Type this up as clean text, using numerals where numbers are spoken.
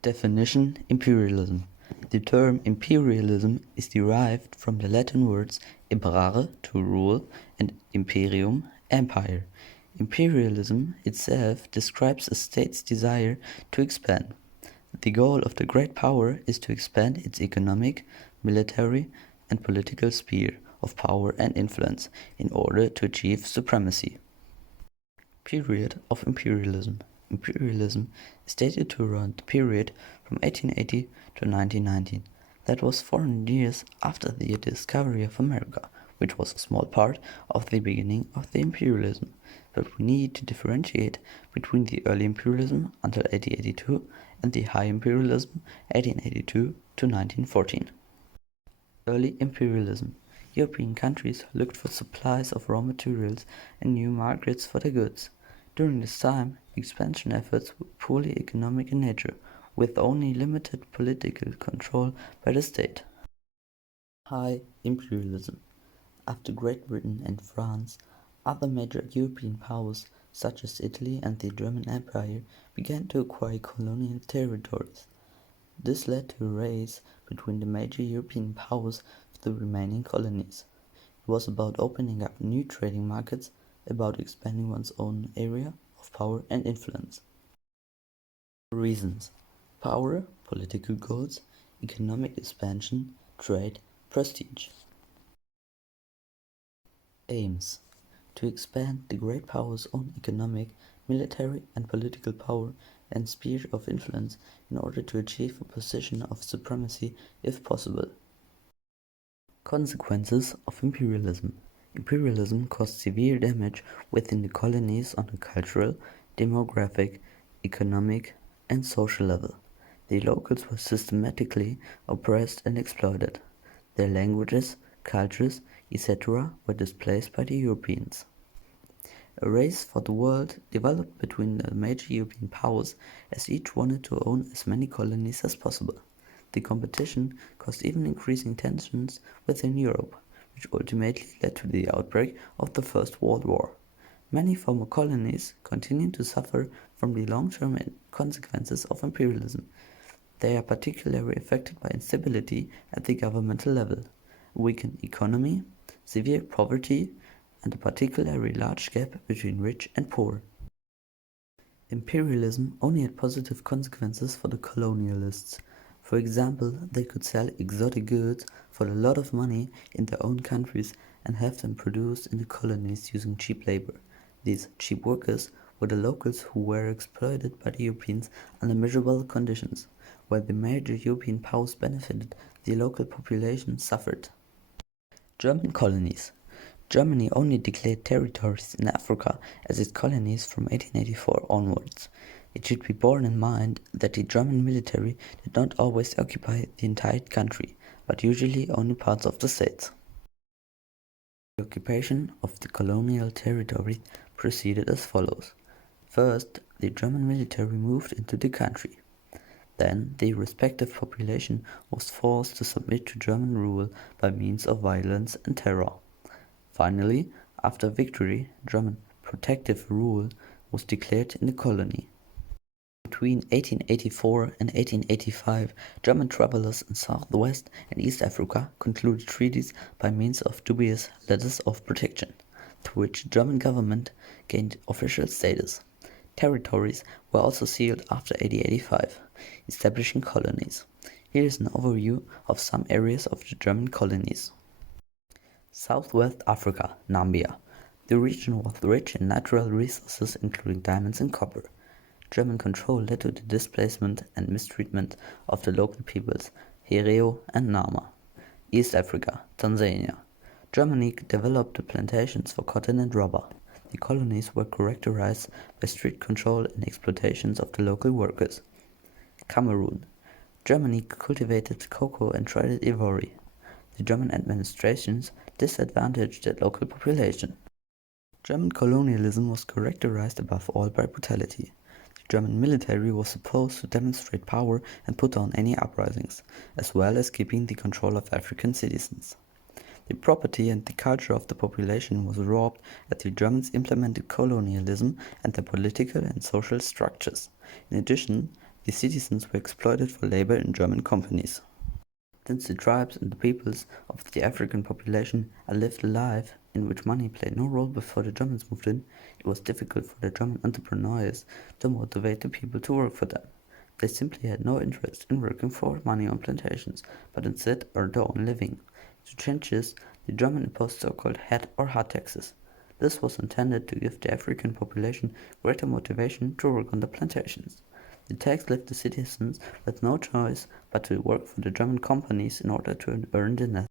Definition: Imperialism. The term imperialism is derived from the Latin words imperare, to rule, and imperium, empire. Imperialism itself describes a state's desire to expand. The goal of the great power is to expand its economic, military, and political sphere of power and influence in order to achieve supremacy. Period of imperialism. Imperialism is dated to around the period from 1880 to 1919. That was 400 years after the discovery of America, which was a small part of the beginning of the imperialism. But we need to differentiate between the early imperialism until 1882 and the high imperialism 1882 to 1914. Early imperialism. European countries looked for supplies of raw materials and new markets for their goods. During this time, expansion efforts were purely economic in nature, with only limited political control by the state. High imperialism. After Great Britain and France, other major European powers, such as Italy and the German Empire, began to acquire colonial territories. This led to a race between the major European powers for the remaining colonies. It was about opening up new trading markets, about expanding one's own area of power and influence. Reasons: power, political goals, economic expansion, trade, prestige. Aims: to expand the great power's own economic, military, and political power and sphere of influence in order to achieve a position of supremacy if possible. Consequences of imperialism. Imperialism caused severe damage within the colonies on a cultural, demographic, economic, and social level. The locals were systematically oppressed and exploited. Their languages, cultures, etc. were displaced by the Europeans. A race for the world developed between the major European powers, as each wanted to own as many colonies as possible. The competition caused even increasing tensions within Europe, which ultimately led to the outbreak of the First World War. Many former colonies continued to suffer from the long-term consequences of imperialism. They are particularly affected by instability at the governmental level, a weakened economy, severe poverty, and a particularly large gap between rich and poor. Imperialism only had positive consequences for the colonialists. For example, they could sell exotic goods for a lot of money in their own countries and have them produced in the colonies using cheap labor. These cheap workers were the locals who were exploited by the Europeans under miserable conditions. While the major European powers benefited, the local population suffered. German colonies. Germany only declared territories in Africa as its colonies from 1884 onwards. It should be borne in mind that the German military did not always occupy the entire country, but usually only parts of the states. The occupation of the colonial territory proceeded as follows. First, the German military moved into the country. Then, the respective population was forced to submit to German rule by means of violence and terror. Finally, after victory, German protective rule was declared in the colony. Between 1884 and 1885, German travelers in Southwest and East Africa concluded treaties by means of dubious letters of protection, through which the German government gained official status. Territories were also sealed after 1885, establishing colonies. Here is an overview of some areas of the German colonies. Southwest Africa, Nambia. The region was rich in natural resources including diamonds and copper. German control led to the displacement and mistreatment of the local peoples, Herero and Nama. East Africa, Tanzania. Germany developed the plantations for cotton and rubber. The colonies were characterized by strict control and exploitations of the local workers. Cameroon. Germany cultivated cocoa and traded ivory. The German administrations disadvantaged the local population. German colonialism was characterized above all by brutality. The German military was supposed to demonstrate power and put down any uprisings, as well as keeping the control of African citizens. The property and the culture of the population was robbed as the Germans implemented colonialism and their political and social structures. In addition, The citizens were exploited for labor in German companies. Since the tribes and the peoples of the African population had lived a life in which money played no role before the Germans moved in, it was difficult for the German entrepreneurs to motivate the people to work for them. They simply had no interest in working for money on plantations, but instead earned their own living. To change this, the German imposed so-called head or hard taxes. This was intended to give the African population greater motivation to work on the plantations. The tax left the citizens with no choice but to work for the German companies in order to earn the